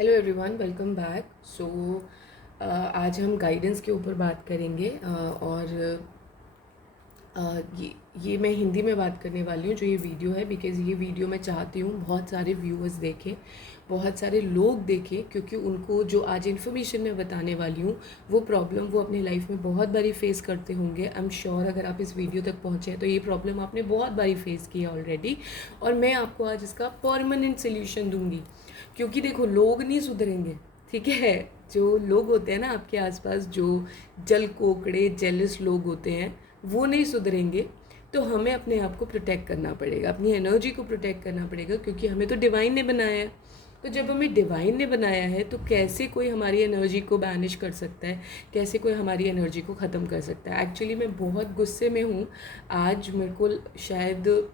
Hello everyone, welcome back. आज हम guidance के ऊपर बात करेंगे और ये मैं हिंदी में बात करने वाली हूँ जो ये वीडियो है, बिकॉज़ ये वीडियो मैं चाहती हूँ बहुत सारे व्यूअर्स देखें, बहुत सारे लोग देखें, क्योंकि उनको जो आज इन्फॉर्मेशन मैं बताने वाली हूँ वो प्रॉब्लम वो अपनी लाइफ में बहुत बारी फेस करते होंगे। आई एम श्योर अगर आप इस वीडियो तक पहुँचे हैं तो ये प्रॉब्लम आपने बहुत बारी फेस की है ऑलरेडी, और मैं आपको आज इसका परमानेंट सोल्यूशन दूंगी। क्योंकि देखो, लोग नहीं सुधरेंगे, ठीक है। जो लोग होते हैं ना आपके आसपास, जो जल कोकड़े जेलस लोग होते हैं, वो नहीं सुधरेंगे। तो हमें अपने आप को प्रोटेक्ट करना पड़ेगा, अपनी एनर्जी को प्रोटेक्ट करना पड़ेगा, क्योंकि हमें तो डिवाइन ने बनाया है। तो जब हमें डिवाइन ने बनाया है तो कैसे कोई हमारी एनर्जी को बैनिश कर सकता है, कैसे कोई हमारी एनर्जी को ख़त्म कर सकता है। एक्चुअली मैं बहुत गुस्से में हूँ आज। मेरे को शायद,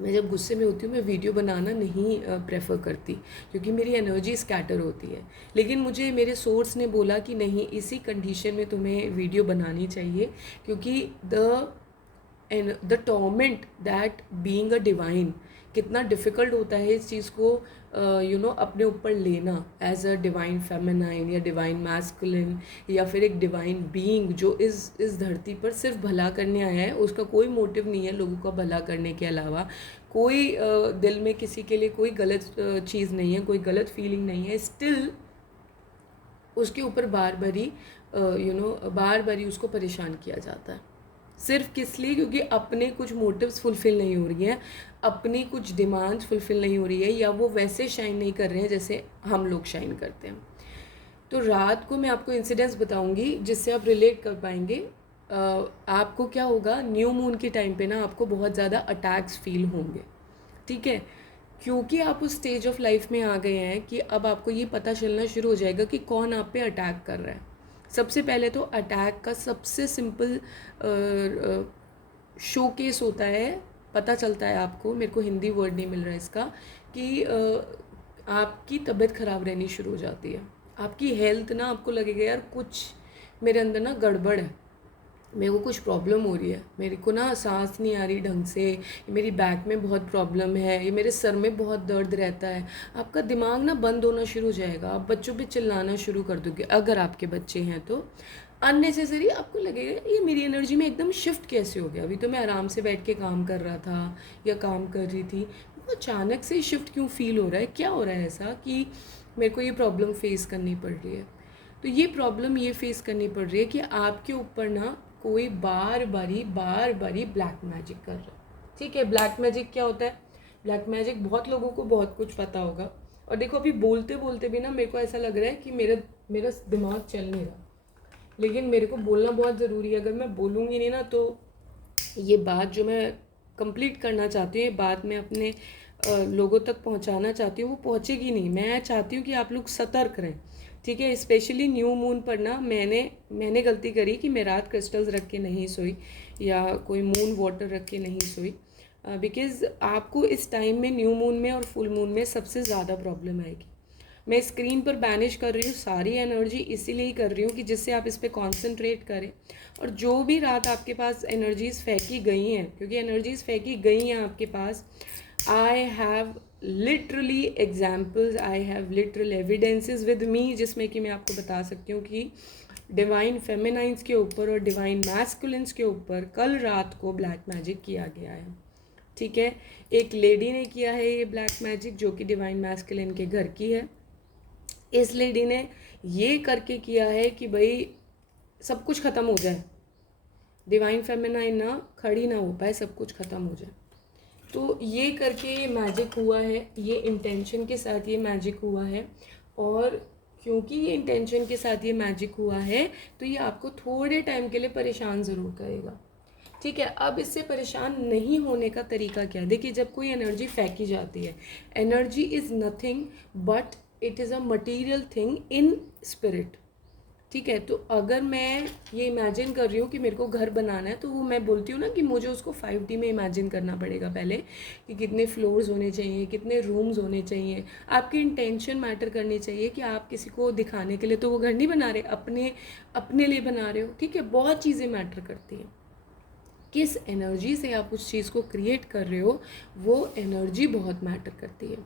मैं जब गुस्से में होती हूँ मैं वीडियो बनाना नहीं प्रेफर करती, क्योंकि मेरी एनर्जी स्कैटर होती है। लेकिन मुझे मेरे सोर्स ने बोला कि नहीं, इसी कंडीशन में तुम्हें वीडियो बनानी चाहिए, क्योंकि the torment that being a divine, कितना डिफ़िकल्ट होता है इस चीज़ को अपने ऊपर लेना एज अ डिवाइन फेमिनाइन या डिवाइन मैस्कुलिन, या फिर एक डिवाइन बीइंग जो इस धरती पर सिर्फ भला करने आया है। उसका कोई मोटिव नहीं है लोगों का भला करने के अलावा। कोई दिल में किसी के लिए कोई गलत चीज़ नहीं है, कोई गलत फीलिंग नहीं है। स्टिल उसके ऊपर बार बारी उसको परेशान किया जाता है। सिर्फ किस लिए? क्योंकि अपने कुछ मोटिव्स फुलफ़िल नहीं हो रही हैं, अपनी कुछ डिमांड्स फुलफ़िल नहीं हो रही है, या वो वैसे शाइन नहीं कर रहे हैं जैसे हम लोग शाइन करते हैं। तो रात को मैं आपको इंसिडेंट्स बताऊंगी जिससे आप रिलेट कर पाएंगे। आपको क्या होगा, न्यू मून के टाइम पे ना आपको बहुत ज़्यादा अटैक्स फील होंगे, ठीक है। क्योंकि आप उस स्टेज ऑफ लाइफ में आ गए हैं कि अब आपको ये पता चलना शुरू हो जाएगा कि कौन आप पे अटैक कर रहा है। सबसे पहले तो अटैक का सबसे सिंपल शो केस होता है, पता चलता है आपको, मेरे को हिंदी वर्ड नहीं मिल रहा है इसका, कि आपकी तबीयत ख़राब रहनी शुरू हो जाती है। आपकी हेल्थ ना, आपको लगेगा यार कुछ मेरे अंदर ना गड़बड़ है, मेरे को कुछ प्रॉब्लम हो रही है, मेरे को ना सांस नहीं आ रही ढंग से, मेरी बैक में बहुत प्रॉब्लम है, ये मेरे सर में बहुत दर्द रहता है। आपका दिमाग ना बंद होना शुरू हो जाएगा, आप बच्चों पे चिल्लाना शुरू कर दोगे अगर आपके बच्चे हैं तो। अननेसेसरी आपको लगेगा ये मेरी एनर्जी में एकदम शिफ्ट कैसे हो गया, अभी तो मैं आराम से बैठ के काम कर रहा था या काम कर रही थी, वो अचानक से शिफ्ट क्यों फील हो रहा है, क्या हो रहा है ऐसा कि मेरे को ये प्रॉब्लम फेस करनी पड़ रही है। तो ये प्रॉब्लम ये फेस करनी पड़ रही है कि आपके ऊपर ना कोई बार बारी ब्लैक मैजिक कर रहा है, ठीक है। ब्लैक मैजिक क्या होता है? ब्लैक मैजिक बहुत लोगों को बहुत कुछ पता होगा। और देखो, अभी बोलते बोलते भी ना मेरे को ऐसा लग रहा है कि मेरा मेरा दिमाग चल नहीं रहा, लेकिन मेरे को बोलना बहुत ज़रूरी है। अगर मैं बोलूँगी नहीं ना तो ये बात जो मैं कंप्लीट करना चाहती हूँ, ये बात मैं अपने लोगों तक पहुँचाना चाहती हूँ, वो पहुँचेगी नहीं। मैं चाहती हूँ कि आप लोग सतर्क रहें, ठीक है। स्पेशली न्यू मून पर ना मैंने गलती करी कि मैं रात क्रिस्टल्स रख के नहीं सोई, या कोई मून वाटर रख के नहीं सोई, बिकॉज़ आपको इस टाइम में, न्यू मून में और फुल मून में सबसे ज़्यादा प्रॉब्लम आएगी। मैं स्क्रीन पर बैनिश कर रही हूँ सारी एनर्जी, इसीलिए ही कर रही हूँ कि जिससे आप इस पर कॉन्सेंट्रेट करें। और जो भी रात आपके पास एनर्जीज़ फेंकी गई हैं, क्योंकि एनर्जीज़ फेंकी गई हैं आपके पास, I have literally examples, I have literal evidences with me, जिसमें कि मैं आपको बता सकती हूँ कि डिवाइन फेमिनाइंस के ऊपर और डिवाइन मैस्कुलिन्स के ऊपर कल रात को ब्लैक मैजिक किया गया है, ठीक है। एक लेडी ने किया है ये ब्लैक मैजिक, जो कि डिवाइन मैस्कुलिन के घर की है। इस लेडी ने ये करके किया है कि भाई सब कुछ ख़त्म हो जाए, डिवाइन फेमिनाइन ना खड़ी ना हो पाए, सब कुछ ख़त्म हो जाए। तो ये करके ये मैजिक हुआ है, ये इंटेंशन के साथ ये मैजिक हुआ है। और क्योंकि ये इंटेंशन के साथ ये मैजिक हुआ है तो ये आपको थोड़े टाइम के लिए परेशान ज़रूर करेगा, ठीक है। अब इससे परेशान नहीं होने का तरीका क्या है? देखिए, जब कोई एनर्जी फेंकी जाती है, energy is nothing but it is a material thing in spirit, ठीक है। तो अगर मैं ये इमेजिन कर रही हूँ कि मेरे को घर बनाना है, तो वो मैं बोलती हूँ ना कि मुझे उसको 5D में इमेजिन करना पड़ेगा पहले, कि कितने फ्लोर्स होने चाहिए, कितने रूम्स होने चाहिए। आपकी इंटेंशन मैटर करनी चाहिए कि आप किसी को दिखाने के लिए तो वो घर नहीं बना रहे, अपने अपने लिए बना रहे हो, ठीक है। बहुत चीज़ें मैटर करती हैं, किस एनर्जी से आप उस चीज़ को क्रिएट कर रहे हो, वो एनर्जी बहुत मैटर करती है।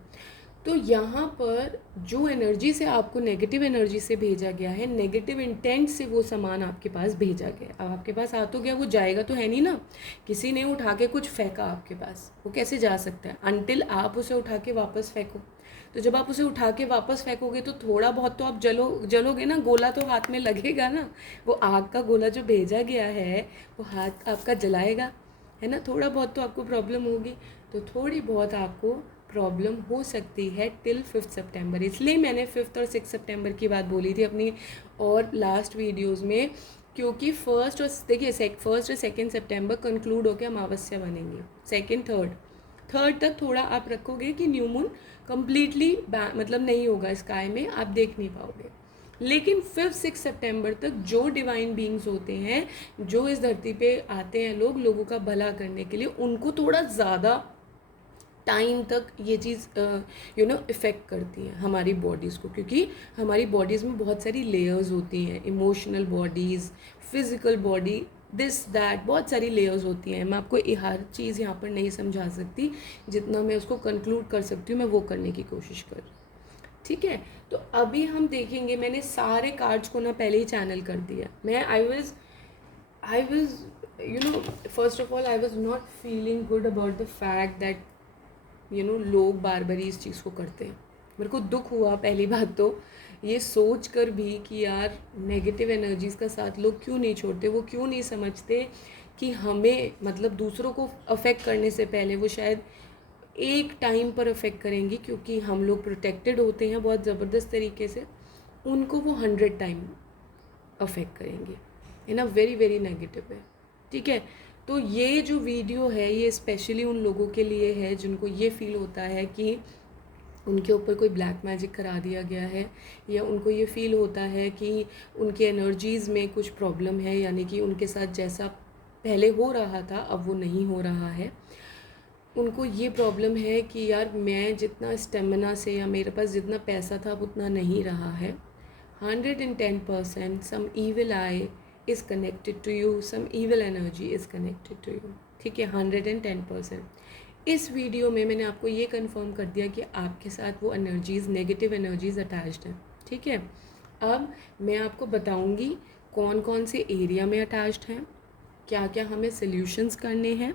तो यहाँ पर जो एनर्जी से आपको नेगेटिव एनर्जी से भेजा गया है, नेगेटिव इंटेंट से वो सामान आपके पास भेजा गया, अब आपके पास आ तो गया, वो जाएगा तो है नहीं ना। किसी ने उठा के कुछ फेंका आपके पास, वो कैसे जा सकता है अनटिल आप उसे उठा के वापस फेंको। तो जब आप उसे उठा के वापस फेंकोगे तो थोड़ा बहुत तो आप जलोगे ना, गोला तो हाथ में लगेगा ना। वो आग का गोला जो भेजा गया है वो हाथ आपका जलाएगा, है ना। थोड़ा बहुत तो आपको प्रॉब्लम होगी, तो थोड़ी बहुत आपको प्रॉब्लम हो सकती है टिल 5 सितंबर। इसलिए मैंने 5 और 6 सितंबर की बात बोली थी अपनी और लास्ट वीडियोस में, क्योंकि फर्स्ट और सेकेंड सितंबर कंक्लूड होकर अमावस्या बनेंगी। सेकेंड थर्ड तक थोड़ा आप रखोगे कि न्यू मून कम्प्लीटली मतलब नहीं होगा स्काई में, आप देख नहीं पाओगे। लेकिन 5-6 सितंबर तक जो डिवाइन बीइंग्स होते हैं, जो इस धरती पे आते हैं लोगों का भला करने के लिए, उनको थोड़ा ज़्यादा टाइम तक ये चीज़ इफ़ेक्ट करती है हमारी बॉडीज़ को, क्योंकि हमारी बॉडीज़ में बहुत सारी लेयर्स होती हैं, emotional bodies, physical body, this that, बहुत सारी लेयर्स होती हैं। मैं आपको हर चीज़ यहाँ पर नहीं समझा सकती, जितना मैं उसको कंक्लूड कर सकती हूँ मैं वो करने की कोशिश कर रही हूँ, ठीक है। तो अभी हम देखेंगे, मैंने सारे कार्ड्स को ना पहले ही चैनल कर दिया। मैं I was first of all I was not feeling good about the fact that लोग बार बार इस चीज़ को करते हैं। मेरे को दुख हुआ पहली बात तो ये सोच कर भी कि यार नेगेटिव एनर्जीज़ का साथ लोग क्यों नहीं छोड़ते, वो क्यों नहीं समझते कि हमें मतलब दूसरों को अफेक्ट करने से पहले वो शायद एक टाइम पर अफेक्ट करेंगी, क्योंकि हम लोग प्रोटेक्टेड होते हैं बहुत ज़बरदस्त तरीके से, उनको वो 100 टाइम अफेक्ट करेंगे, है ना। वेरी वेरी नेगेटिव है, ठीक है। तो ये जो वीडियो है ये स्पेशली उन लोगों के लिए है जिनको ये फील होता है कि उनके ऊपर कोई ब्लैक मैजिक करा दिया गया है, या उनको ये फील होता है कि उनके एनर्जीज़ में कुछ प्रॉब्लम है, यानी कि उनके साथ जैसा पहले हो रहा था अब वो नहीं हो रहा है। उनको ये प्रॉब्लम है कि यार मैं जितना स्टेमिना से या मेरे पास जितना पैसा था अब उतना नहीं रहा है। 110% some evil eye is connected to you, some evil energy is connected to you, ठीक है। 110%। इस वीडियो में मैंने आपको ये कंफर्म कर दिया कि आपके साथ वो एनर्जीज़, नेगेटिव एनर्जीज़ अटैच्ड हैं, ठीक है। अब मैं आपको बताऊंगी कौन कौन से एरिया में अटैच्ड हैं, क्या क्या हमें सॉल्यूशंस करने हैं,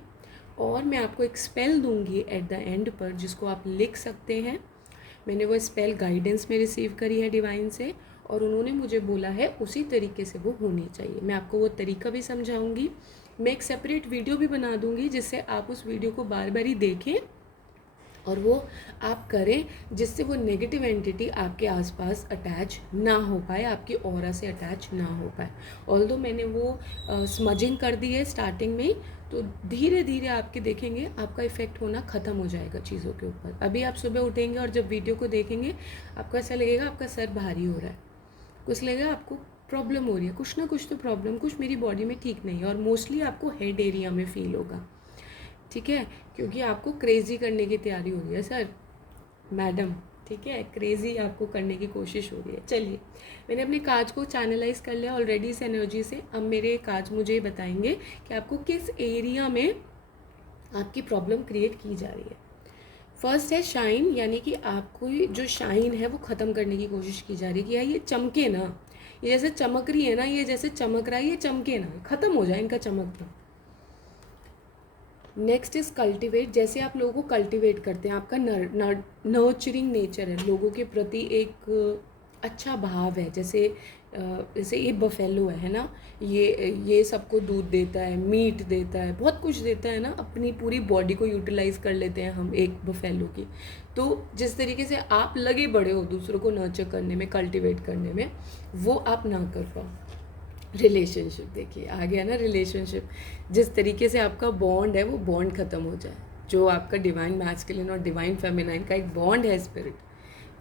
और मैं आपको एक स्पेल दूंगी एट द एंड पर जिसको आप लिख सकते हैं। मैंने वो स्पेल गाइडेंस में रिसीव करी है डिवाइन से, और उन्होंने मुझे बोला है उसी तरीके से वो होनी चाहिए। मैं आपको वो तरीका भी समझाऊंगी, मैं एक सेपरेट वीडियो भी बना दूंगी जिससे आप उस वीडियो को बार बार ही देखें और वो आप करें, जिससे वो नेगेटिव एंटिटी आपके आसपास अटैच ना हो पाए, आपकी ऑरा से अटैच ना हो पाए। ऑल्दो मैंने वो स्मजिंग कर दी है स्टार्टिंग में ही, तो धीरे धीरे आपके देखेंगे आपका इफ़ेक्ट होना ख़त्म हो जाएगा चीज़ों के ऊपर। अभी आप सुबह उठेंगे और जब वीडियो को देखेंगे आपको ऐसा लगेगा आपका सर भारी हो रहा है, कुछ लगेगा आपको प्रॉब्लम हो रही है, कुछ ना कुछ तो प्रॉब्लम, कुछ मेरी बॉडी में ठीक नहीं है, और मोस्टली आपको हेड एरिया में फील होगा, ठीक है, क्योंकि आपको क्रेज़ी करने की तैयारी हो रही है सर, मैडम, ठीक है, क्रेज़ी आपको करने की कोशिश हो रही है। चलिए, मैंने अपने कार्ड्स को चैनलाइज कर लिया ऑलरेडी इस एनर्जी से। अब मेरे कार्ड्स मुझे ये बताएंगे कि आपको किस एरिया में आपकी प्रॉब्लम क्रिएट की जा रही है। फर्स्ट है शाइन, यानी कि आपको जो शाइन है वो ख़त्म करने की कोशिश की जा रही है कि यार ये चमके ना, ये जैसे चमक रही है ना, ये जैसे चमक रहा है ये चमके ना, ख़त्म हो जाए इनका चमकना। नेक्स्ट इज़ कल्टिवेट, जैसे आप लोगों को कल्टिवेट करते हैं, आपका नर्चरिंग नेचर है, लोगों के प्रति एक अच्छा भाव है। जैसे ये बफेलो है ना, ये सबको दूध देता है, मीट देता है, बहुत कुछ देता है ना, अपनी पूरी बॉडी को यूटिलाइज़ कर लेते हैं हम एक बफेलो की। तो जिस तरीके से आप लगे बड़े हो दूसरों को नर्चर करने में, कल्टिवेट करने में, वो आप ना कर पाओ। रिलेशनशिप देखिए आ गया ना, रिलेशनशिप, जिस तरीके से आपका बॉन्ड है वो बॉन्ड ख़त्म हो जाए, जो आपका डिवाइन मैस्कुलिन और डिवाइन फेमिनाइन का एक बॉन्ड है स्पिरिट,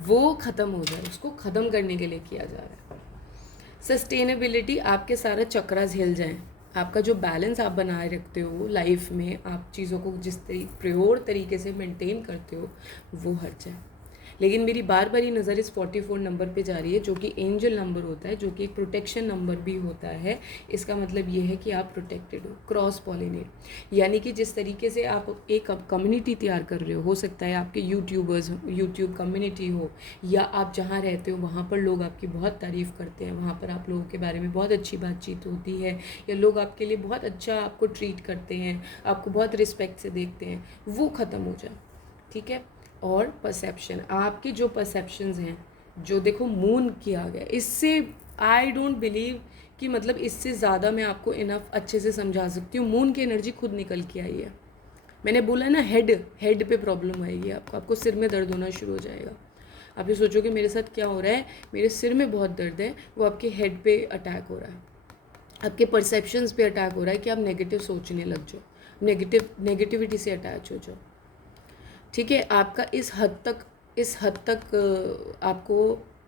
वो ख़त्म हो जाए, उसको ख़त्म करने के लिए किया जा रहा है। सस्टेनेबिलिटी, आपके सारा चक्रास हिल जाएं, आपका जो बैलेंस आप बनाए रखते हो लाइफ में, आप चीज़ों को जिस प्योर तरीके से मेंटेन करते हो वो हट जाए। लेकिन मेरी बार बार ये नज़र इस 44 नंबर पे जा रही है, जो कि एंजल नंबर होता है, जो कि एक प्रोटेक्शन नंबर भी होता है। इसका मतलब ये है कि आप प्रोटेक्टेड हो। क्रॉस पॉलिनेट यानी कि जिस तरीके से आप एक कम्युनिटी तैयार कर रहे हो सकता है आपके यूट्यूबर्स, यूट्यूब कम्युनिटी हो, या आप जहाँ रहते हो वहाँ पर लोग आपकी बहुत तारीफ़ करते हैं, वहाँ पर आप लोगों के बारे में बहुत अच्छी बातचीत होती है, या लोग आपके लिए बहुत अच्छा आपको ट्रीट करते हैं, आपको बहुत रिस्पेक्ट से देखते हैं, वो ख़त्म हो जाए। ठीक है। और परसेप्शन, आपके जो परसेप्शंस हैं, जो देखो मून किया गया, इससे आई डोंट बिलीव कि मतलब इससे ज़्यादा मैं आपको इनफ अच्छे से समझा सकती हूँ। मून की एनर्जी खुद निकल के आई है। मैंने बोला ना, हेड पे प्रॉब्लम आएगी आपको सिर में दर्द होना शुरू हो जाएगा। आप ये सोचोगे मेरे साथ क्या हो रहा है, मेरे सिर में बहुत दर्द है, वो आपके हेड पे अटैक हो रहा है, आपके परसेप्शंस पे अटैक हो रहा है कि आप नेगेटिव सोचने लग जाओ, नेगेटिविटी से अटैच हो जाओ। ठीक है। आपका इस हद तक आपको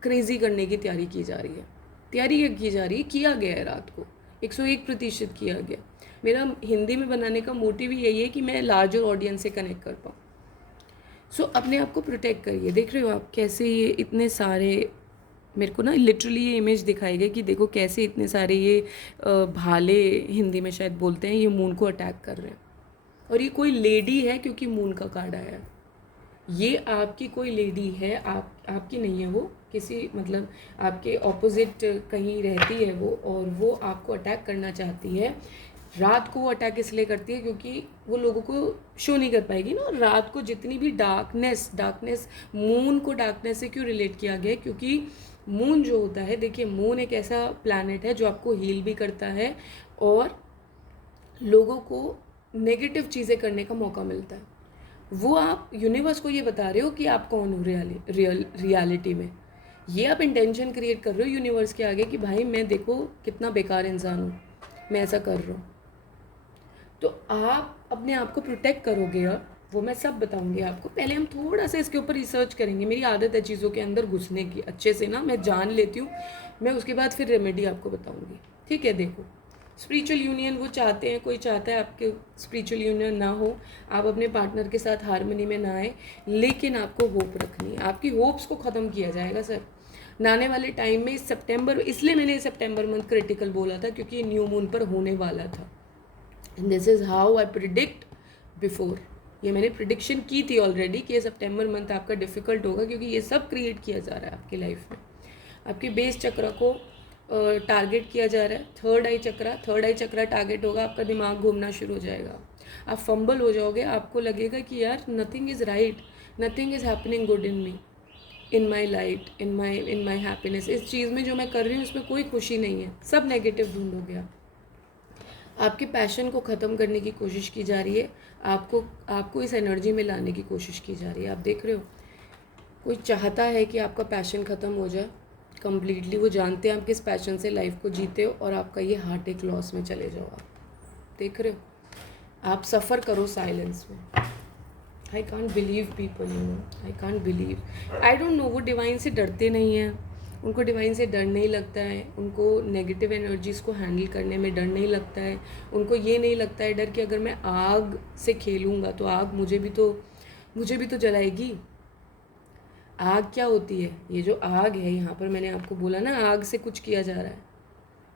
क्रेज़ी करने की तैयारी की जा रही है। किया गया है, रात को 101% किया गया। मेरा हिंदी में बनाने का मोटिव ही यही है कि मैं लार्जर ऑडियंस से कनेक्ट कर पाऊँ। सो अपने आप को प्रोटेक्ट करिए। देख रहे हो आप कैसे ये इतने सारे, मेरे को ना लिटरली ये इमेज दिखाई गई कि देखो कैसे इतने सारे ये भाले, हिंदी में शायद बोलते हैं, ये मून को अटैक कर रहे हैं। और ये कोई लेडी है क्योंकि मून का कार्ड आया है। ये आपकी कोई लेडी है, आपकी नहीं है, वो किसी मतलब आपके ऑपोजिट कहीं रहती है वो, और वो आपको अटैक करना चाहती है। रात को वो अटैक इसलिए करती है क्योंकि वो लोगों को शो नहीं कर पाएगी ना। रात को जितनी भी डार्कनेस, मून को डार्कनेस से क्यों रिलेट किया गया है, क्योंकि मून जो होता है, देखिए मून एक ऐसा प्लैनेट है जो आपको हील भी करता है और लोगों को नेगेटिव चीज़ें करने का मौका मिलता है। वो आप यूनिवर्स को ये बता रहे हो कि आप कौन हो रियलिटी में। ये आप इंटेंशन क्रिएट कर रहे हो यूनिवर्स के आगे कि भाई मैं देखो कितना बेकार इंसान हूँ, मैं ऐसा कर रहा हूँ। तो आप अपने आप को प्रोटेक्ट करोगे, और वो मैं सब बताऊंगी आपको। पहले हम थोड़ा सा इसके ऊपर रिसर्च करेंगे। मेरी आदत है चीज़ों के अंदर घुसने की, अच्छे से ना मैं जान लेती हूँ, मैं उसके बाद फिर रेमेडी आपको बताऊँगी। ठीक है। देखो, स्पिरिचुअल यूनियन वो चाहते हैं, कोई चाहता है आपके स्पिरिचुअल यूनियन ना हो, आप अपने पार्टनर के साथ हारमोनी में ना आए, लेकिन आपको होप रखनी है। आपकी होप्स को ख़त्म किया जाएगा सर आने वाले टाइम में। सितंबर, इसलिए मैंने सितंबर मंथ क्रिटिकल बोला था क्योंकि न्यू मून पर होने वाला था। And this is how I predict before. ये मैंने प्रिडिक्शन की थी ऑलरेडी कि ये सितंबर मंथ आपका डिफ़िकल्ट होगा, क्योंकि ये सब क्रिएट किया जा रहा है आपकी लाइफ में। आपके बेस चक्र को टारगेट किया जा रहा है। थर्ड आई चक्रा टारगेट होगा, आपका दिमाग घूमना शुरू हो जाएगा, आप फंबल हो जाओगे, आपको लगेगा कि यार nothing is right, nothing is happening good in me, in my light, in my happiness. इस चीज़ में जो मैं कर रही हूँ उसमें कोई खुशी नहीं है, सब नेगेटिव ढूंढोगे आप। आपके पैशन को ख़त्म करने की कोशिश की जा रही है, आपको इस एनर्जी में लाने की कोशिश की जा रही है। आप देख रहे हो, कोई चाहता है कि आपका पैशन ख़त्म हो जाए कम्प्लीटली। वो जानते हैं आप किस पैशन से लाइफ को जीते हो, और आपका ये हार्ट एक लॉस में चले जाओ। आप देख रहे हो, आप सफ़र करो साइलेंस में। I can't believe people, I can't believe, I don't no. वो डिवाइन से डरते नहीं हैं, उनको डिवाइन से डर नहीं लगता है, उनको नेगेटिव एनर्जीज़ को हैंडल करने में डर नहीं लगता है। उनको ये नहीं लगता है डर कि अगर मैं आग से खेलूँगा तो आग मुझे भी तो जलाएगी। आग क्या होती है? ये जो आग है, यहाँ पर मैंने आपको बोला ना, आग से कुछ किया जा रहा है।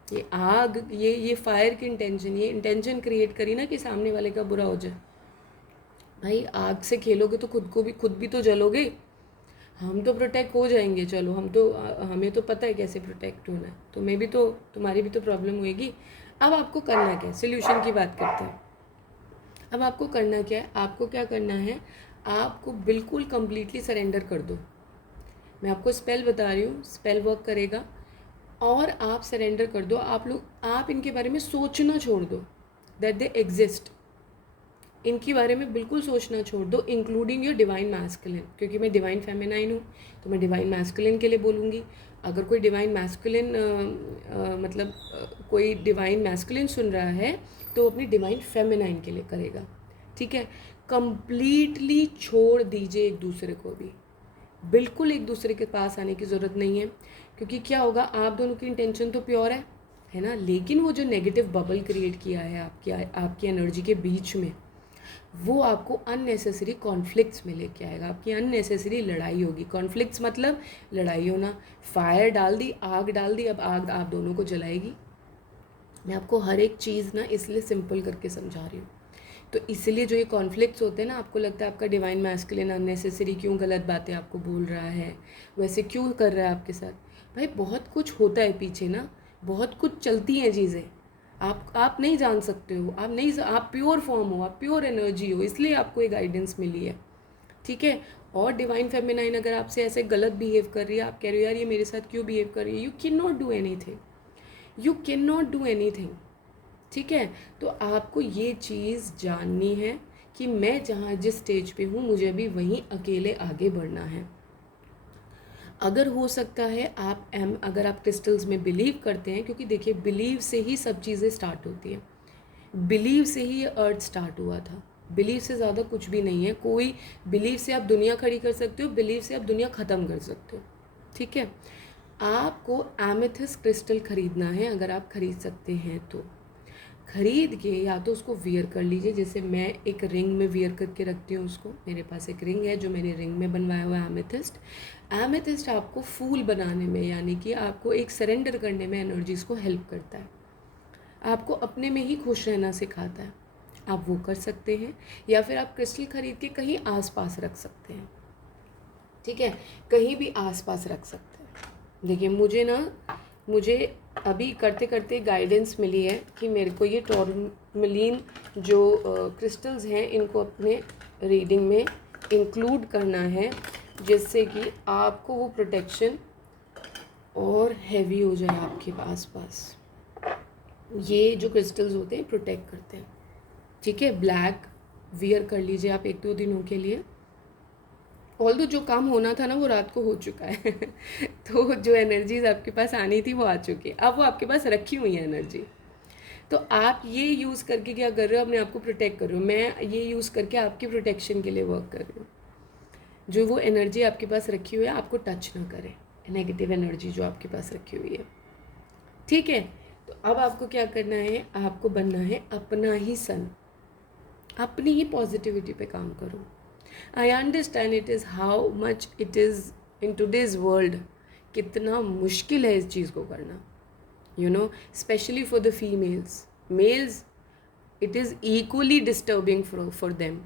ये आग, ये फायर की इंटेंशन, ये इंटेंशन क्रिएट करी ना कि सामने वाले का बुरा हो जाए। भाई आग से खेलोगे तो खुद भी तो जलोगे। हम तो प्रोटेक्ट हो जाएंगे, चलो हमें तो पता है कैसे प्रोटेक्ट होना है, तुम्हारी भी तो प्रॉब्लम होएगी। अब आपको करना क्या है, सोल्यूशन की बात करते हैं। अब आपको करना क्या है, आपको क्या करना है, आपको बिल्कुल कंप्लीटली सरेंडर कर दो। मैं आपको स्पेल बता रही हूँ, स्पेल वर्क करेगा, और आप सरेंडर कर दो। आप इनके बारे में सोचना छोड़ दो, दैट दे एग्जिस्ट। इनके बारे में बिल्कुल सोचना छोड़ दो, इंक्लूडिंग योर डिवाइन मैस्कुलिन, क्योंकि मैं डिवाइन फेमिनाइन हूँ तो मैं डिवाइन मैस्कुलिन के लिए बोलूँगी। अगर कोई डिवाइन मैस्कुलिन कोई डिवाइन मैस्कुलिन सुन रहा है तो अपनी डिवाइन फेमिनाइन के लिए करेगा। ठीक है। कंप्लीटली छोड़ दीजिए एक दूसरे को भी, बिल्कुल एक दूसरे के पास आने की ज़रूरत नहीं है, क्योंकि क्या होगा, आप दोनों की इंटेंशन तो प्योर है ना, लेकिन वो जो नेगेटिव बबल क्रिएट किया है आपकी एनर्जी के बीच में, वो आपको अननेसेसरी कॉन्फ्लिक्ट्स में लेके आएगा, आपकी अननेसेसरी लड़ाई होगी। कॉन्फ्लिक्ट्स मतलब लड़ाई होना। फायर डाल दी, आग डाल दी, अब आग आप दोनों को जलाएगी। मैं आपको हर एक चीज़ ना इसलिए सिंपल करके समझा रही हूँ। तो इसलिए जो ये कॉन्फ्लिक्ट्स होते हैं ना, आपको लगता है आपका डिवाइन मैस्कुलिन अननेसेसरी क्यों गलत बातें आपको बोल रहा है, वैसे क्यों कर रहा है आपके साथ। भाई बहुत कुछ होता है पीछे ना, बहुत कुछ चलती हैं चीज़ें, आप नहीं जान सकते हो, आप प्योर फॉर्म हो, आप प्योर एनर्जी हो, इसलिए आपको ये गाइडेंस मिली है, ठीक है। और डिवाइन फेमिनाइन अगर आपसे ऐसे गलत बिहेव कर रही है, आप कह रहे हो यार ये मेरे साथ क्यों बिहेव कर रही है, you can not do anything, you can not do anything, ठीक है। तो आपको ये चीज़ जाननी है कि मैं जहाँ जिस स्टेज पे हूँ मुझे अभी वहीं अकेले आगे बढ़ना है। अगर हो सकता है अगर आप क्रिस्टल्स में बिलीव करते हैं, क्योंकि देखिए बिलीव से ही सब चीज़ें स्टार्ट होती हैं, बिलीव से ही अर्थ स्टार्ट हुआ था, बिलीव से ज़्यादा कुछ भी नहीं है। कोई बिलीव से आप दुनिया खड़ी कर सकते हो, बिलीव से आप दुनिया ख़त्म कर सकते हो, ठीक है। आपको एमेथिस्ट क्रिस्टल ख़रीदना है, अगर आप ख़रीद सकते हैं तो ख़रीद के या तो उसको वियर कर लीजिए, जैसे मैं एक रिंग में वियर करके रखती हूँ उसको, मेरे पास एक रिंग है जो मैंने रिंग में बनवाया हुआ है एमेथिस्ट। एमेथिस्ट आपको फूल बनाने में, यानी कि आपको एक सरेंडर करने में एनर्जीज़ को हेल्प करता है, आपको अपने में ही खुश रहना सिखाता है। आप वो कर सकते हैं, या फिर आप क्रिस्टल ख़रीद के कहीं आसपास रख सकते हैं, ठीक है, कहीं भी आसपास रख सकते हैं। देखिए मुझे अभी करते करते गाइडेंस मिली है कि मेरे को ये टॉर्मलिन जो क्रिस्टल्स हैं इनको अपने रीडिंग में इंक्लूड करना है, जिससे कि आपको वो प्रोटेक्शन और हैवी हो जाए आपके आसपास। ये जो क्रिस्टल्स होते हैं प्रोटेक्ट करते हैं, ठीक है। ब्लैक वियर कर लीजिए आप 1-2 दिनों के लिए। ऑल्दो जो काम होना था ना वो रात को हो चुका है तो जो एनर्जीज आपके पास आनी थी वो आ चुकी है, अब वो आपके पास रखी हुई है एनर्जी। तो आप ये यूज़ करके क्या कर रहे हो, अपने आप को प्रोटेक्ट कर रहे हो। मैं ये यूज़ करके आपकी प्रोटेक्शन के लिए वर्क कर रही हूँ। जो वो एनर्जी आपके पास रखी हुई है आपको टच ना करे, नेगेटिव एनर्जी जो आपके पास रखी हुई है, ठीक है। तो अब आपको क्या करना है, आपको बनना है अपना ही सन, अपनी ही पॉजिटिविटी पे काम करो। I understand it is how much it is in today's world, कितना मुश्किल है इस चीज़ को करना, you know, specially for the females. Mails it is equally disturbing for them,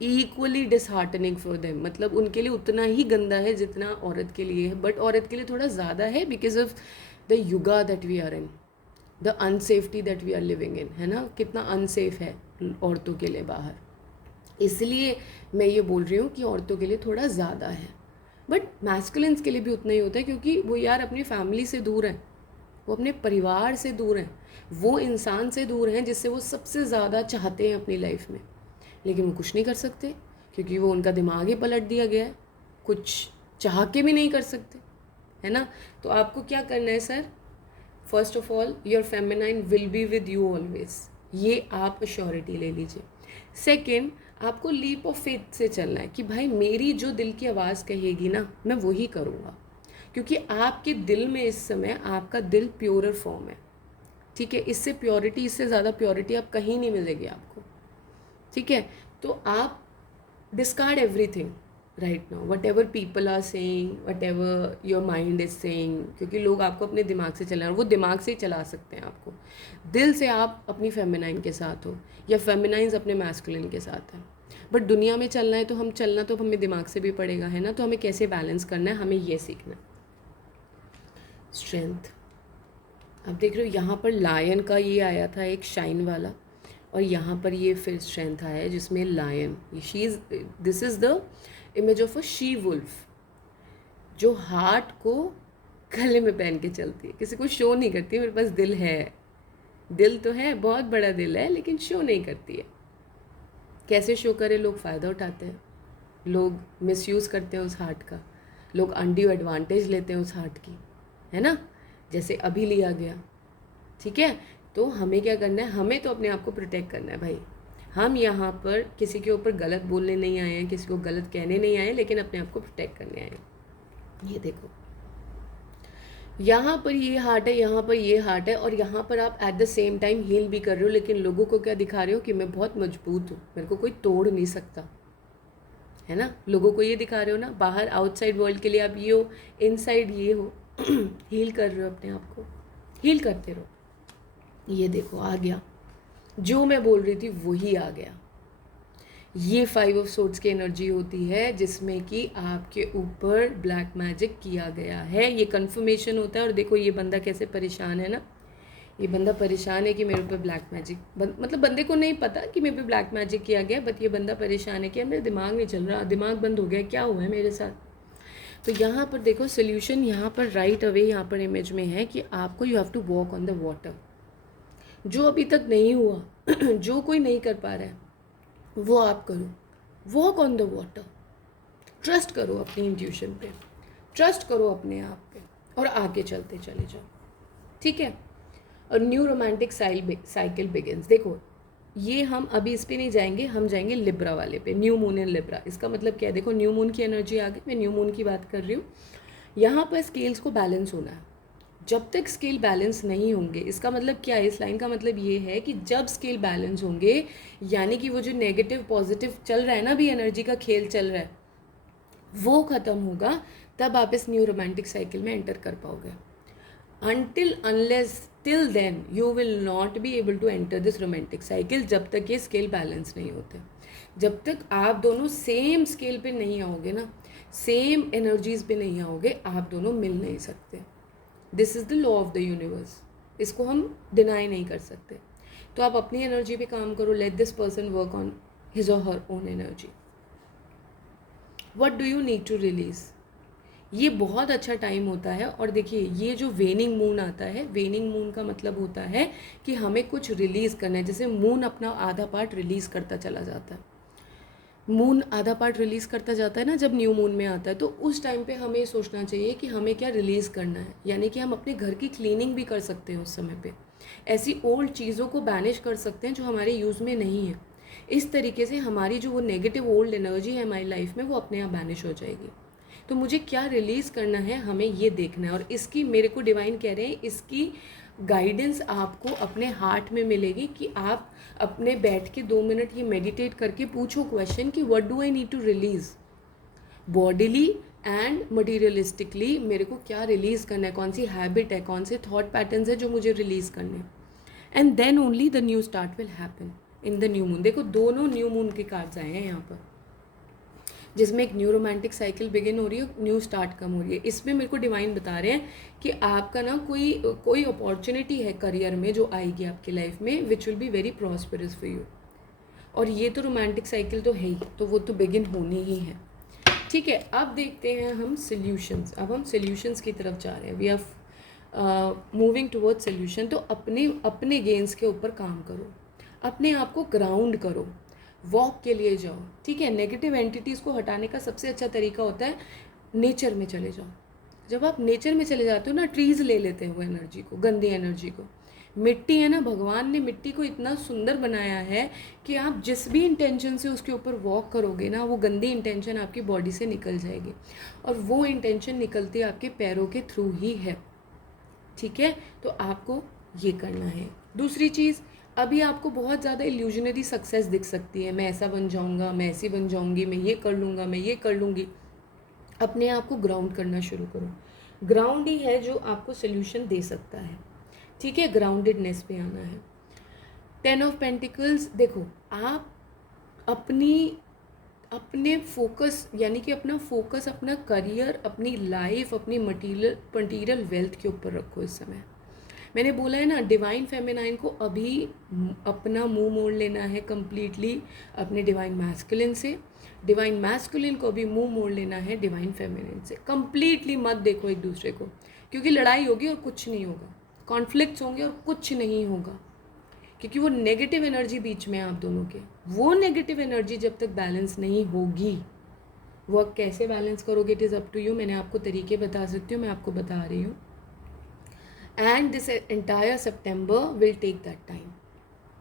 equally disheartening for them, मतलब उनके लिए उतना ही गंदा है जितना औरत के लिए है, बट औरत के लिए थोड़ा ज़्यादा है बिकॉज ऑफ द युगा that we are in, the unsafety that we are living in, है ना, कितना अनसेफ है औरतों के लिए बाहर। इसलिए मैं ये बोल रही हूँ कि औरतों के लिए थोड़ा ज़्यादा है, बट मैस्कुलिन्स के लिए भी उतना ही होता है, क्योंकि वो यार अपनी फैमिली से दूर हैं, वो अपने परिवार से दूर हैं, वो इंसान से दूर हैं जिससे वो सबसे ज़्यादा चाहते हैं अपनी लाइफ में, लेकिन वो कुछ नहीं कर सकते क्योंकि वो उनका दिमाग ही पलट दिया गया है, कुछ चाह के भी नहीं कर सकते, है ना। तो आपको क्या करना है sir, first of all your feminine will be with you always, ये आप अश्योरिटी ले लीजिए। सेकेंड, आपको लीप ऑफ फेथ से चलना है कि भाई मेरी जो दिल की आवाज़ कहेगी ना मैं वही करूँगा, क्योंकि आपके दिल में इस समय आपका दिल प्योरर फॉर्म है, ठीक है। इससे प्योरिटी, इससे ज़्यादा प्योरिटी आप कहीं नहीं मिलेगी आपको, ठीक है। तो आप discard everything right now, whatever people are saying, whatever your mind is saying, क्योंकि लोग आपको अपने दिमाग से चला, वो दिमाग से ही चला सकते हैं आपको। दिल से आप अपनी फेमिनाइन के साथ हो या फेमिनाइन्स अपने मैस्कुलिन के साथ हैं, बट दुनिया में चलना है तो हमें दिमाग से भी पड़ेगा, है ना। तो हमें कैसे बैलेंस करना है, हमें ये सीखना है। स्ट्रेंथ, अब देख रहे हो यहाँ पर लायन का ये आया था एक शाइन वाला, और यहाँ पर ये फिर स्ट्रेंथ आया है जिसमें lion, this is the image of a she wolf, जो हार्ट को गले में पहन के चलती है, किसी को शो नहीं करती, मेरे पास दिल है, दिल तो है, बहुत बड़ा दिल है, लेकिन शो नहीं करती है। कैसे शो करे, लोग फ़ायदा उठाते हैं, लोग मिसयूज़ करते हैं उस हार्ट का, लोग अनड्यू एडवांटेज लेते हैं उस हार्ट की, है ना, जैसे अभी लिया गया, ठीक है। तो हमें क्या करना है, हमें तो अपने आप को प्रोटेक्ट करना है भाई। हम यहाँ पर किसी के ऊपर गलत बोलने नहीं आए हैं, किसी को गलत कहने नहीं आए, लेकिन अपने आप को प्रोटेक्ट करने आए हैं। ये देखो, यहाँ पर ये हार्ट है, यहाँ पर ये हार्ट है, और यहाँ पर आप at the same time heal भी कर रहे हो, लेकिन लोगों को क्या दिखा रहे हो कि मैं बहुत मजबूत हूँ, मेरे को कोई तोड़ नहीं सकता, है ना। लोगों को ये दिखा रहे हो ना, बाहर आउटसाइड वर्ल्ड के लिए आप ये हो, इनसाइड ये हो। हील कर रहे हो अपने आप को, हील करते रहो। ये देखो आ गया, जो मैं बोल रही थी वही आ गया। ये 5 ऑफ सोर्ड्स की एनर्जी होती है जिसमें कि आपके ऊपर ब्लैक मैजिक किया गया है, ये कंफर्मेशन होता है। और देखो ये बंदा कैसे परेशान है ना, ये बंदा परेशान है कि मेरे ऊपर ब्लैक मैजिक, मतलब बंदे को नहीं पता कि मेरे पे ब्लैक मैजिक किया गया, बट ये बंदा परेशान है कि मेरे दिमाग नहीं चल रहा, दिमाग बंद हो गया, क्या हुआ है मेरे साथ। तो यहाँ पर देखो सोल्यूशन यहाँ पर राइट अवे यहाँ पर इमेज में है कि आपको you have to walk on the water. जो अभी तक नहीं हुआ, जो कोई नहीं कर पा रहा है वो आप करो, walk on the water. Trust करो अपनी इंट्यूशन पे, ट्रस्ट करो अपने आप पे, और आगे चलते चले जाओ, ठीक है। और न्यू रोमांटिक साइकिल बिगिंस। देखो ये हम अभी इस पे नहीं जाएंगे, हम जाएंगे लिब्रा वाले पे, न्यू मून इन लिब्रा। इसका मतलब क्या है, देखो न्यू मून की एनर्जी आ गई, मैं न्यू मून की बात कर रही हूँ। यहाँ पर स्केल्स को बैलेंस होना है। जब तक स्केल बैलेंस नहीं होंगे, इसका मतलब क्या है, इस लाइन का मतलब ये है कि जब स्केल बैलेंस होंगे, यानी कि वो जो नेगेटिव पॉजिटिव चल रहा है ना, अभी एनर्जी का खेल चल रहा है, वो ख़त्म होगा, तब आप इस न्यू रोमांटिक साइकिल में एंटर कर पाओगे। Until unless till then you will not be able to enter this romantic cycle, जब तक ये स्केल बैलेंस नहीं होते। जब तक आप दोनों सेम स्केल पे नहीं आओगे ना, सेम एनर्जीज पे नहीं आओगे, आप दोनों मिल नहीं सकते। This is the law of the universe, इसको हम डिनाई नहीं कर सकते। तो आप अपनी एनर्जी पे काम करो, let this person work on his or her own energy. What do you need to release, ये बहुत अच्छा टाइम होता है। और देखिए ये जो वेनिंग मून आता है, वेनिंग मून का मतलब होता है कि हमें कुछ रिलीज़ करना है। जैसे मून अपना आधा पार्ट रिलीज़ करता चला जाता है, मून आधा पार्ट रिलीज़ करता जाता है ना जब न्यू मून में आता है, तो उस टाइम पे हमें सोचना चाहिए कि हमें क्या रिलीज़ करना है। यानी कि हम अपने घर की क्लीनिंग भी कर सकते हैं उस समय पे, ऐसी ओल्ड चीज़ों को बैनिश कर सकते हैं जो हमारे यूज़ में नहीं है। इस तरीके से हमारी जो वो नेगेटिव ओल्ड एनर्जी है हमारी लाइफ में, वो अपने आप बैनिश हो जाएगी। तो मुझे क्या रिलीज़ करना है, हमें ये देखना है। और इसकी, मेरे को डिवाइन कह रहे हैं, इसकी गाइडेंस आपको अपने हार्ट में मिलेगी कि आप अपने बैठ के 2 मिनट ये मेडिटेट करके पूछो क्वेश्चन कि what do I need to release bodily and materialistically. मेरे को क्या रिलीज़ करना है, कौन सी हैबिट है, कौन से थॉट पैटर्न्स है जो मुझे रिलीज़ करने हैं। And then only the new start will happen in the new moon. देखो दोनों न्यू मून के कार्ड्स आए हैं यहाँ पर, जिसमें एक न्यू रोमांटिक साइकिल बिगिन हो रही है, न्यू स्टार्ट कम हो रही है। इसमें मेरे को डिवाइन बता रहे हैं कि आपका ना कोई अपॉर्चुनिटी है करियर में जो आएगी आपकी लाइफ में, which will be very prosperous for you. और ये तो रोमांटिक साइकिल तो है ही, तो वो तो बिगिन होनी ही है, ठीक है। अब देखते हैं हम सोल्यूशंस, अब हम सोल्यूशंस की तरफ जा रहे हैं। We are moving toward solution. तो अपने गेन्स के ऊपर काम करो, अपने आप को ग्राउंड करो, वॉक के लिए जाओ, ठीक है। नेगेटिव एंटिटीज़ को हटाने का सबसे अच्छा तरीका होता है नेचर में चले जाओ। जब आप नेचर में चले जाते हो ना, ट्रीज़ ले लेते हैं वो एनर्जी को, गंदी एनर्जी को। मिट्टी है ना, भगवान ने मिट्टी को इतना सुंदर बनाया है कि आप जिस भी इंटेंशन से उसके ऊपर वॉक करोगे ना, वो गंदी इंटेंशन आपकी बॉडी से निकल जाएगी, और वो इंटेंशन निकलती आपके पैरों के थ्रू ही है, ठीक है। तो आपको ये करना है। दूसरी चीज़, अभी आपको बहुत ज़्यादा इल्यूजनरी सक्सेस दिख सकती है, मैं ऐसा बन जाऊँगा, मैं ऐसी बन जाऊँगी, मैं ये कर लूँगा, मैं ये कर लूँगी। अपने आप को ग्राउंड करना शुरू करो। ग्राउंड ही है जो आपको सोल्यूशन दे सकता है, ठीक है। ग्राउंडेडनेस पे आना है। 10 ऑफ पेंटिकल्स, देखो आप अपने फोकस, यानी कि अपना फोकस अपना करियर, अपनी लाइफ, अपनी मटीरियल वेल्थ के ऊपर रखो इस समय। मैंने बोला है ना, डिवाइन फेमिनाइन को अभी अपना मुंह मोड़ लेना है कम्प्लीटली अपने डिवाइन मैस्कुलिन से, डिवाइन मैस्कुलिन को भी मुंह मोड़ लेना है डिवाइन फेमिनाइन से। कम्प्लीटली मत देखो एक दूसरे को, क्योंकि लड़ाई होगी और कुछ नहीं होगा, कॉन्फ्लिक्ट्स होंगे और कुछ नहीं होगा, क्योंकि वो नेगेटिव एनर्जी बीच में आप दोनों के। वो नेगेटिव एनर्जी जब तक बैलेंस नहीं होगी, वो आप कैसे बैलेंस करोगे, it is up to you. मैंने आपको तरीके बता सकती हूँ, मैं आपको बता रही हूँ। And this entire September will take that time,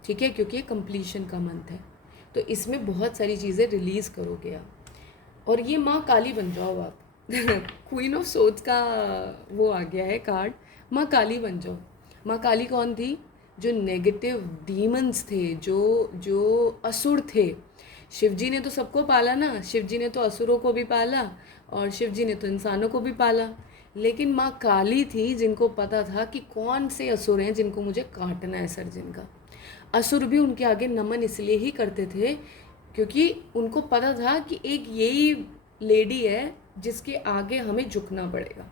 ठीक है, क्योंकि ये कंप्लीशन का मंथ है। तो इसमें बहुत सारी चीज़ें रिलीज़ करोगे आप, और ये माँ काली बन जाओ आप। क्वीन ऑफ सोर्ड्स का वो आ गया है कार्ड। माँ काली बन जाओ। माँ काली कौन थी? जो नेगेटिव डीमंस थे, जो जो असुर थे। शिव जी ने तो सबको पाला ना, शिव जी ने तो असुरों को भी पाला और शिव जी ने तो इंसानों को भी पाला। लेकिन माँ काली थी जिनको पता था कि कौन से असुर हैं जिनको मुझे काटना है सर जिनका। असुर भी उनके आगे नमन इसलिए ही करते थे क्योंकि उनको पता था कि एक यही लेडी है जिसके आगे हमें झुकना पड़ेगा।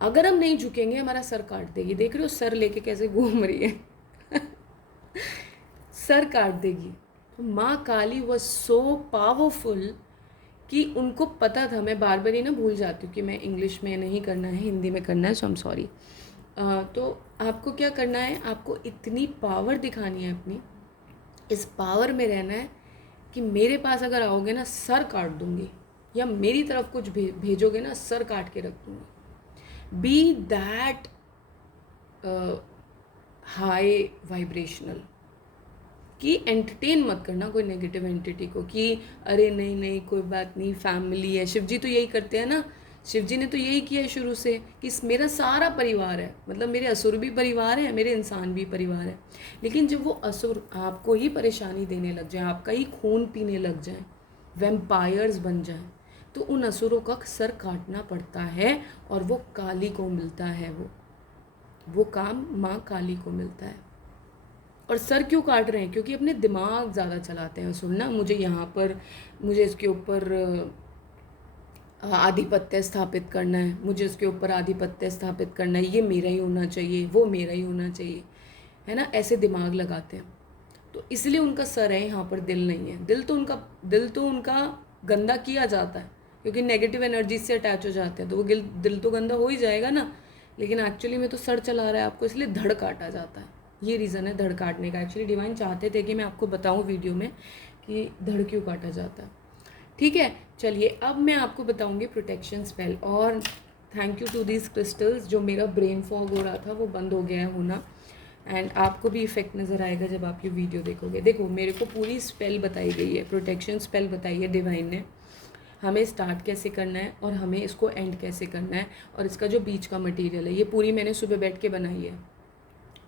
अगर हम नहीं झुकेंगे हमारा सर काट देगी। देख रहे हो सर लेके कैसे घूम रही है। सर काट देगी। तो माँ काली वॉज सो पावरफुल कि उनको पता था। मैं बार बार ही ना भूल जाती हूँ कि मैं इंग्लिश में नहीं करना है, हिंदी में करना है, सो आई एम सॉरी। तो आपको क्या करना है, आपको इतनी पावर दिखानी है अपनी, इस पावर में रहना है कि मेरे पास अगर आओगे ना सर काट दूंगी, या मेरी तरफ कुछ भेजोगे ना सर काट के रख दूंगी। बी दैट हाई वाइब्रेशनल कि एंटरटेन मत करना कोई नेगेटिव एंटिटी को कि अरे नहीं नहीं कोई बात नहीं, फैमिली है। शिव जी तो यही करते हैं ना, शिव जी ने तो यही किया है शुरू से कि मेरा सारा परिवार है, मतलब मेरे असुर भी परिवार है, मेरे इंसान भी परिवार है। लेकिन जब वो असुर आपको ही परेशानी देने लग जाए, आपका ही खून पीने लग जाए, वैम्पायर्स बन जाए, तो उन असुरों का सर काटना पड़ता है और वो काली को मिलता है। वो काम माँ काली को मिलता है। और सर क्यों काट रहे हैं? क्योंकि अपने दिमाग ज़्यादा चलाते हैं। सुनना, मुझे यहाँ पर, मुझे इसके ऊपर आधिपत्य स्थापित करना है, मुझे उसके ऊपर आधिपत्य स्थापित करना है, ये मेरा ही होना चाहिए, वो मेरा ही होना चाहिए, है ना, ऐसे दिमाग लगाते हैं। तो इसलिए उनका सर है, यहाँ पर दिल नहीं है। दिल तो उनका गंदा किया जाता है क्योंकि नेगेटिव एनर्जी से अटैच हो जाते हैं, तो वो दिल तो गंदा हो ही जाएगा ना। लेकिन एक्चुअली में तो सर चला रहा है आपको, इसलिए धड़ काटा जाता है। ये रीज़न है धड़ काटने का। एक्चुअली डिवाइन चाहते थे कि मैं आपको बताऊं वीडियो में कि धड़ क्यों काटा जाता है। ठीक है, चलिए अब मैं आपको बताऊंगी प्रोटेक्शन स्पेल। और thank you to these crystals, जो मेरा ब्रेन फॉग हो रहा था वो बंद हो गया है होना। एंड आपको भी इफेक्ट नज़र आएगा जब आप ये वीडियो देखोगे। देखो, मेरे को पूरी स्पेल बताई गई है, प्रोटेक्शन स्पेल बताई है डिवाइन ने। हमें स्टार्ट कैसे करना है और हमें इसको एंड कैसे करना है, और इसका जो बीच का मटेरियल है ये पूरी मैंने सुबह बैठ के बनाई है।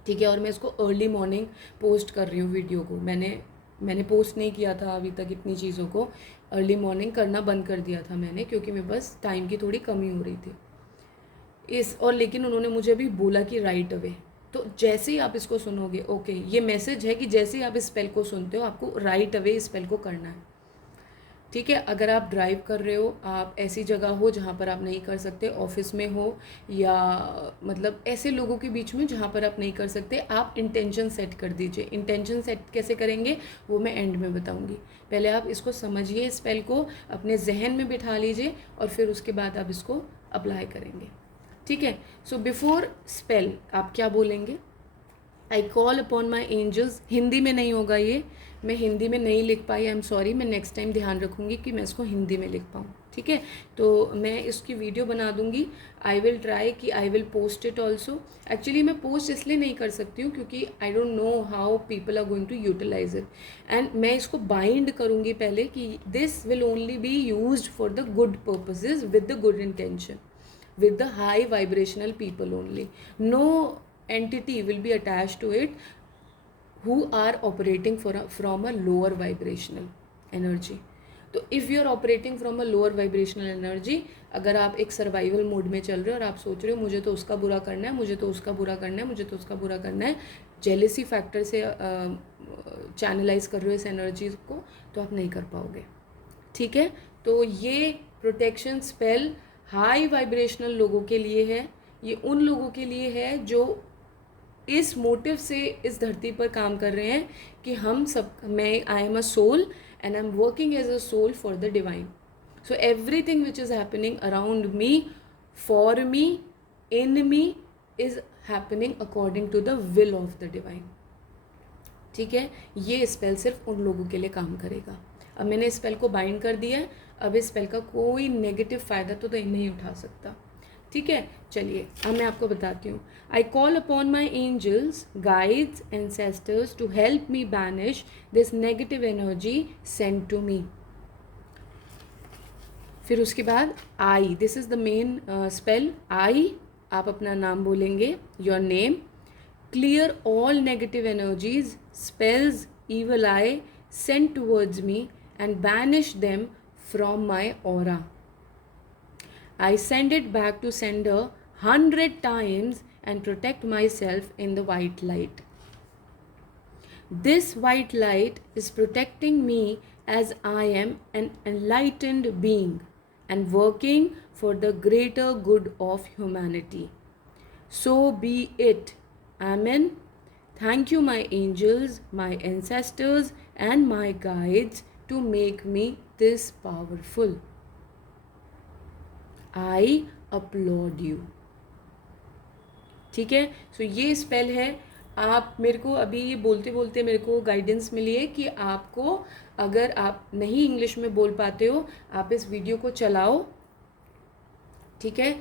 ठीक है, और मैं इसको अर्ली मॉर्निंग पोस्ट कर रही हूँ वीडियो को। मैंने पोस्ट नहीं किया था अभी तक इतनी चीज़ों को। अर्ली मॉर्निंग करना बंद कर दिया था मैंने, क्योंकि मैं बस टाइम की थोड़ी कमी हो रही थी और लेकिन उन्होंने मुझे अभी बोला कि राइट अवे। तो जैसे ही आप इसको सुनोगे, ओके, ये मैसेज है कि जैसे ही आप इस स्पेल को सुनते हो आपको राइट अवे इस स्पेल को करना है। ठीक है, अगर आप ड्राइव कर रहे हो, आप ऐसी जगह हो जहाँ पर आप नहीं कर सकते, ऑफिस में हो या मतलब ऐसे लोगों के बीच में जहाँ पर आप नहीं कर सकते, आप इंटेंशन सेट कर दीजिए। इंटेंशन सेट कैसे करेंगे वो मैं एंड में बताऊँगी। पहले आप इसको समझिए, स्पेल को अपने जहन में बिठा लीजिए और फिर उसके बाद आप इसको अप्लाई करेंगे। ठीक है, सो बिफोर स्पेल आप क्या बोलेंगे? I call upon my angels. Hindi में नहीं होगा ये, मैं हिंदी में नहीं लिख पाई, आई एम सॉरी। मैं नेक्स्ट टाइम ध्यान रखूँगी कि मैं इसको हिंदी में लिख पाऊँ। ठीक है, तो मैं इसकी वीडियो बना दूँगी। आई विल ट्राई कि I will post it also. Actually मैं पोस्ट इसलिए नहीं कर सकती हूँ क्योंकि I don't know how people are going to utilise it. And मैं इसको बाइंड करूँगी पहले कि this will only be used for the good purposes with the good intention, with the high vibrational people only. No entity will be attached to it who are operating from a lower vibrational energy. तो if you are operating from a lower vibrational energy, अगर आप एक survival mode में चल रहे हो और आप सोच रहे हो मुझे तो उसका बुरा करना है, मुझे तो उसका बुरा करना है, मुझे तो उसका बुरा करना है, जेलेसी फैक्टर से चैनलाइज कर रहे हो इस एनर्जी को, तो आप नहीं कर पाओगे। ठीक है, तो ये प्रोटेक्शन स्पेल हाई वाइब्रेशनल लोगों के लिए है। ये उन लोगों के लिए है जो इस मोटिव से इस धरती पर काम कर रहे हैं कि हम सब, मैं I am a soul and I am working as a soul for the divine. So everything which is happening around me, for me, in me is happening according to the will of the divine. ठीक है, ये spell सिर्फ उन लोगों के लिए काम करेगा। अब मैंने इस स्पेल को बाइंड कर दिया है, अब इस स्पेल का कोई नेगेटिव फ़ायदा तो नहीं उठा सकता। ठीक है, चलिए अब मैं आपको बताती हूँ। I call upon my angels, guides, ancestors to help me banish this negative energy send to me. फिर उसके बाद I, this is the main spell I, आप अपना नाम बोलेंगे, your name, clear all negative energies, spells, evil eye sent towards me and banish them from my aura. I send it back to sender 100 times and protect myself in the white light. This white light is protecting me as I am an enlightened being and working for the greater good of humanity. So be it. Amen. Thank you, my angels, my ancestors, and my guides to make me this powerful. I applaud you. ठीक है, सो ये spell है. आप मेरे को अभी ये बोलते बोलते मेरे को गाइडेंस मिली है कि आपको, अगर आप नहीं इंग्लिश में बोल पाते हो, आप इस वीडियो को चलाओ, ठीक है,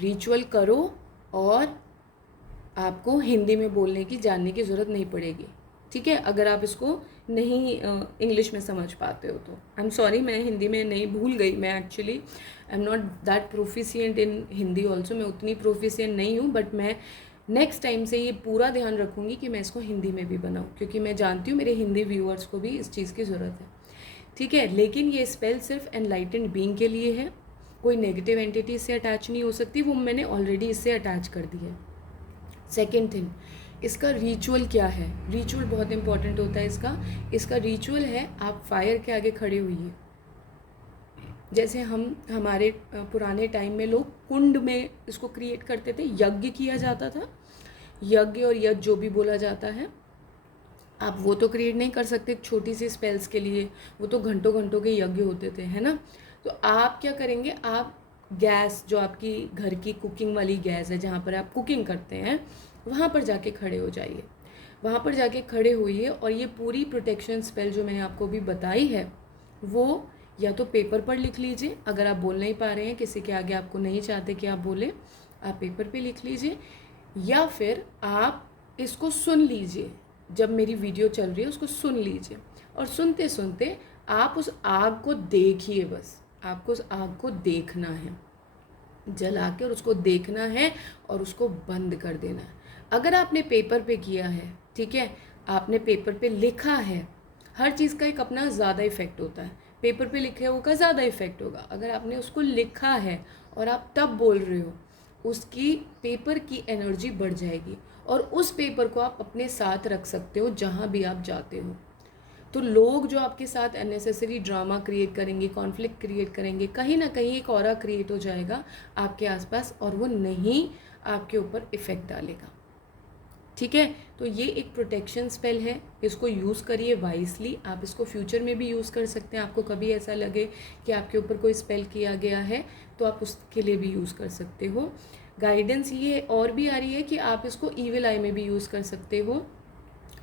रिचुअल करो, और आपको हिंदी में बोलने की जानने की ज़रूरत नहीं पड़ेगी. ठीक है, अगर आप इसको नहीं इंग्लिश में समझ पाते हो तो. आई एम सॉरी, मैं हिंदी में नहीं, भूल गई. मैं actually I am not that proficient in Hindi also. मैं उतनी प्रोफिशिएंट नहीं हूँ, बट मैं नेक्स्ट टाइम से ये पूरा ध्यान रखूँगी कि मैं इसको हिंदी में भी बनाऊँ, क्योंकि मैं जानती हूँ मेरे हिंदी व्यूअर्स को भी इस चीज़ की ज़रूरत है. ठीक है, लेकिन ये स्पेल सिर्फ एनलाइटेंड बीइंग के लिए है. कोई नेगेटिव एंटिटी इससे अटैच नहीं हो सकती, वो मैंने ऑलरेडी इससे अटैच कर दी है. सेकेंड थिंग, इसका रिचुअल क्या है. रिचुअल बहुत इंपॉर्टेंट होता है इसका रिचुअल है, आप फायर के आगे खड़े हुइए. जैसे हमारे पुराने टाइम में लोग कुंड में इसको क्रिएट करते थे, यज्ञ किया जाता था. यज्ञ और यज्ञ जो भी बोला जाता है, आप वो तो क्रिएट नहीं कर सकते छोटी सी स्पेल्स के लिए, वो तो घंटों घंटों के यज्ञ होते थे, है ना. तो आप क्या करेंगे, आप गैस, जो आपकी घर की कुकिंग वाली गैस है, जहाँ पर आप कुकिंग करते हैं, वहाँ पर जाके खड़े हो जाइए. वहाँ पर जाके खड़े होइए, और ये पूरी प्रोटेक्शन स्पेल जो मैंने आपको भी बताई है, वो या तो पेपर पर लिख लीजिए. अगर आप बोल नहीं पा रहे हैं, किसी के आगे आपको नहीं चाहते कि आप बोले, आप पेपर पे लिख लीजिए, या फिर आप इसको सुन लीजिए. जब मेरी वीडियो चल रही है उसको सुन लीजिए, और सुनते सुनते आप उस आग को देखिए. बस आपको उस आग को देखना है, जला के, और उसको देखना है, और उसको बंद कर देना है. अगर आपने पेपर पे किया है, ठीक है, आपने पेपर पे लिखा है, हर चीज़ का एक अपना ज़्यादा इफेक्ट होता है. पेपर पे लिखे हुए का ज़्यादा इफेक्ट होगा. अगर आपने उसको लिखा है और आप तब बोल रहे हो, उसकी पेपर की एनर्जी बढ़ जाएगी, और उस पेपर को आप अपने साथ रख सकते हो जहाँ भी आप जाते हो. तो लोग जो आपके साथ अननेसेसरी ड्रामा क्रिएट करेंगे, कॉन्फ्लिक्ट क्रिएट करेंगे, कहीं ना कहीं एक ऑरा क्रिएट हो जाएगा आपके आसपास, और वो नहीं आपके ऊपर इफ़ेक्ट डालेगा. ठीक है, तो ये एक प्रोटेक्शन स्पेल है. इसको यूज़ करिए वाइसली. आप इसको फ्यूचर में भी यूज़ कर सकते हैं. आपको कभी ऐसा लगे कि आपके ऊपर कोई स्पेल किया गया है, तो आप उसके लिए भी यूज़ कर सकते हो. गाइडेंस ये और भी आ रही है कि आप इसको ईविल आई में भी यूज़ कर सकते हो.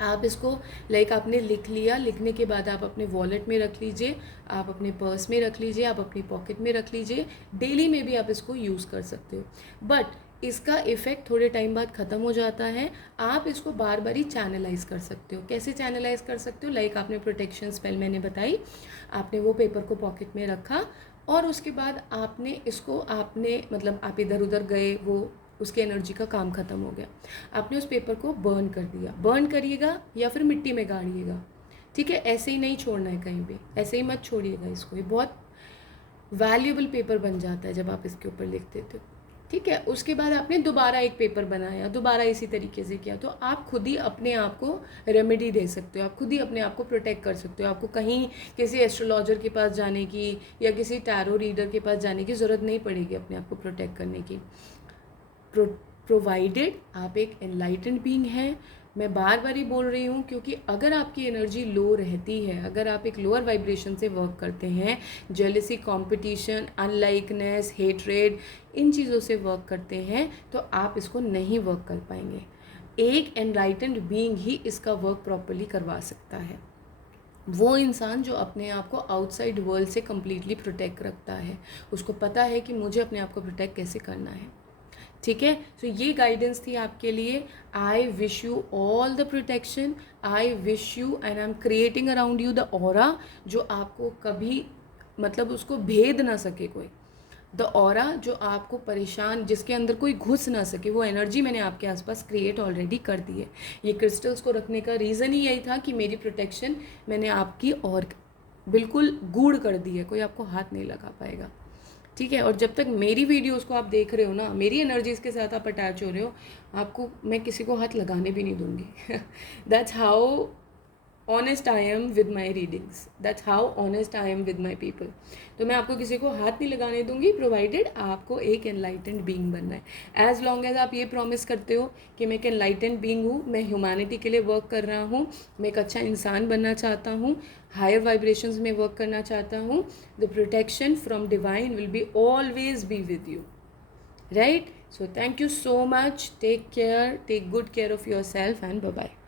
आप इसको लाइक आपने लिख लिया, लिखने के बाद आप अपने वॉलेट में रख लीजिए, आप अपने पर्स में रख लीजिए, आप अपनी पॉकेट में रख लीजिए. डेली में भी आप इसको यूज़ कर सकते हो, बट इसका इफ़ेक्ट थोड़े टाइम बाद ख़त्म हो जाता है. आप इसको बार बार ही चैनलाइज कर सकते हो. कैसे चैनलाइज कर सकते हो, लाइक आपने प्रोटेक्शन स्पेल मैंने बताई, आपने वो पेपर को पॉकेट में रखा, और उसके बाद आपने इसको, आपने मतलब आप इधर उधर गए, वो उसकी एनर्जी का काम ख़त्म हो गया, आपने उस पेपर को बर्न कर दिया. बर्न करिएगा या फिर मिट्टी में गाड़िएगा. ठीक है, ऐसे ही नहीं छोड़ना है कहीं भी, ऐसे ही मत छोड़िएगा इसको. ये बहुत वैल्यूएबल पेपर बन जाता है जब आप इसके ऊपर लिख देते हो. ठीक है, उसके बाद आपने दोबारा एक पेपर बनाया, दोबारा इसी तरीके से किया, तो आप खुद ही अपने आप को रेमेडी दे सकते हो. आप खुद ही अपने आप को प्रोटेक्ट कर सकते हो. आपको कहीं किसी एस्ट्रोलॉजर के पास जाने की या किसी टैरो रीडर के पास जाने की ज़रूरत नहीं पड़ेगी अपने आप को प्रोटेक्ट करने की. प्रोवाइडेड आप एक एनलाइटेंड बीइंग हैं. मैं बार बार ही बोल रही हूँ, क्योंकि अगर आपकी एनर्जी लो रहती है, अगर आप एक लोअर वाइब्रेशन से वर्क करते हैं, जेलसी, कंपटीशन, अनलाइकनेस, हेट्रेड, इन चीज़ों से वर्क करते हैं, तो आप इसको नहीं वर्क कर पाएंगे. एक एनलाइटेंड बीइंग ही इसका वर्क प्रॉपर्ली करवा सकता है. वो इंसान जो अपने आप को आउटसाइड वर्ल्ड से कम्प्लीटली प्रोटेक्ट रखता है, उसको पता है कि मुझे अपने आप को प्रोटेक्ट कैसे करना है. ठीक है, तो ये गाइडेंस थी आपके लिए. I wish you all the protection. I wish you, and I am creating around you the aura, जो आपको कभी मतलब उसको भेद ना सके कोई। द ऑरा जो आपको परेशान, जिसके अंदर कोई घुस ना सके, वो एनर्जी मैंने आपके आसपास क्रिएट ऑलरेडी कर दी है। ये क्रिस्टल्स को रखने का रीज़न ही यही था कि मेरी प्रोटेक्शन मैंने आपकी और बिल्कुल गूढ़ कर दी है, कोई आपको हाथ नहीं लगा पाएगा, ठीक है। और जब तक मेरी वीडियोस को आप देख रहे हो ना, मेरी एनर्जीज़ के साथ आप अटैच हो रहे हो, आपको मैं किसी को हाथ लगाने भी नहीं दूंगी। That's how honest I am with my readings, that's how honest I am with my people. तो मैं आपको किसी को हाथ नहीं लगाने दूंगी, प्रोवाइडेड आपको एक एनलाइटेंड बीइंग बनना है। एज लॉन्ग एज आप ये प्रॉमिस करते हो कि मैं एक एनलाइटेंड बीइंग हूँ, मैं ह्यूमैनिटी के लिए वर्क कर रहा हूँ, मैं एक अच्छा इंसान बनना चाहता हूँ, हायर वाइब्रेशंस में वर्क करना चाहता हूँ, the protection from divine will be always be with you, right? So thank you so much. Take care, take good care of yourself, and bye bye.